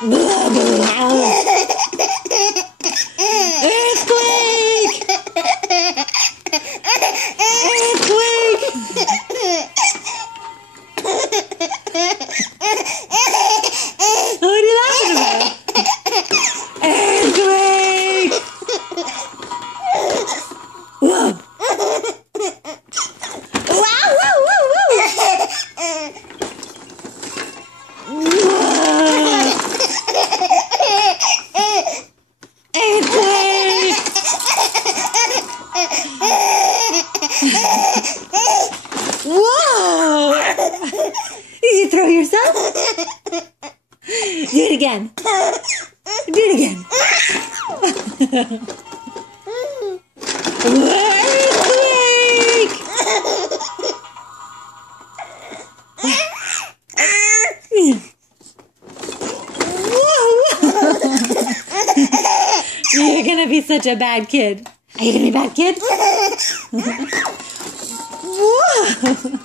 Earthquake! Earthquake! What are you laughing about? Earthquake! Whoa! Wow! Whoa! Whoa! Whoa! Earthquake! Whoa! Did you throw yourself? Do it again. Do it again. Earthquake! You're gonna be such a bad kid. Are you gonna be a bad kid? Whoa!